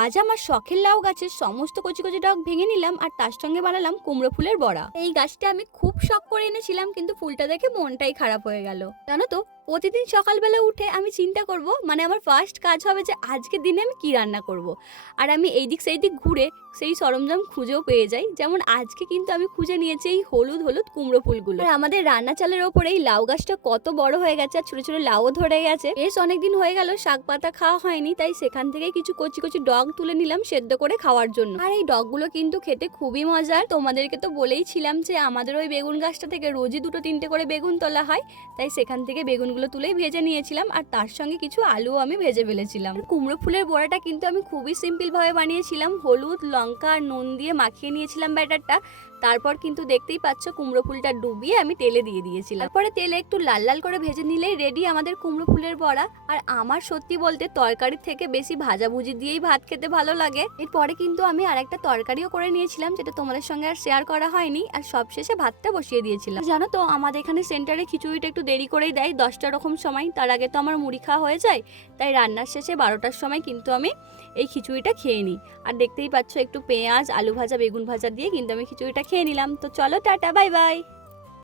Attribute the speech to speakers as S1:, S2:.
S1: আজ আমার শখের লাউ গাছের সমস্ত কচি কচি ডগ ভেঙে নিলাম আর তার সঙ্গে বানালাম কুমড়ো ফুলের বড়া। এই গাছটা আমি খুব শখ করে এনেছিলাম, কিন্তু ফুলটা দেখে মনটাই খারাপ হয়ে গেল। জানো তো, প্রতিদিন সকালবেলা উঠে আমি চিন্তা করব মানে আমার ফার্স্ট কাজ হবে যে আজকের দিনে আমি কি রান্না করব। আর আমি এই দিক সেই দিক ঘুরে সেই সরঞ্জাম খুঁজেও পেয়ে যাই, যেমন আজকে কিন্তু আমি খুঁজে নিয়েছি এই হলুদ হলুদ কুমড়ো ফুলগুলো। আর আমাদের রান্না চালের ওপরে এই লাউ গাছটা কত বড় হয়ে গেছে আর ছোট ছোট লাউও ধরে গেছে। বেশ অনেকদিন হয়ে গেল, শাক পাতা খাওয়া হয়নি, তাই সেখান থেকে কিছু কচি কচি ডগ তুলে নিলাম সেদ্ধ করে খাওয়ার জন্য। আর এই ডগগুলো কিন্তু খেতে খুবই মজার। তোমাদেরকে তো বলেই ছিলাম যে আমাদের ওই বেগুন গাছটা থেকে রোজই দুটো তিনটে করে বেগুন তোলা হয়। তাই সেখান থেকে বেগুনগুলো তুলেই ভেজে নিয়েছিলাম। আর তার সঙ্গে কিছু আলুও আমি ভেজে ফেলেছিলাম। কুমড়ো ফুলের বড়াটা কিন্তু আমি খুবই সিম্পল ভাবে বানিয়েছিলাম। হলুদ, লঙ্কা আর নুন দিয়ে মাখিয়ে নিয়েছিলাম ব্যাটারটা। তারপর কিন্তু দেখতেই পাচ্ছ কুমড়ো ফুলটা ডুবিয়ে আমি তেলে দিয়ে দিয়েছিলাম। তারপরে তেলে একটু লাল লাল করে ভেজে নিলেই রেডি আমাদের কুমড়ো ফুলের বড়া। আর আমার সত্যি বলতে তরকারির থেকে বেশি ভাজাভুজি দিয়েই ভাত খেতে ভালো লাগে। এরপরে কিন্তু আমি আরেকটা তরকারিও করে নিয়েছিলাম, যেটা তোমাদের সঙ্গে আর শেয়ার করা হয়নি। আর সবশেষে ভাতটা বসিয়ে দিয়েছিলাম। জানো তো, আমাদের এখানে সেন্টারে খিচুড়িটা একটু দেরি করেই দেয়, দশটা রকম সময়। তার আগে তো আমার মুড়ি খাওয়া হয়ে যায়, তাই রান্নার শেষে বারোটার সময় কিন্তু আমি এই খিচুড়িটা খেয়ে নিই। আর দেখতেই পাচ্ছ, একটু পেঁয়াজ, আলু ভাজা, বেগুন ভাজা দিয়ে কিন্তু আমি খিচুড়িটা খেয়ে নিলাম। তো চলো, টাটা বাই বাই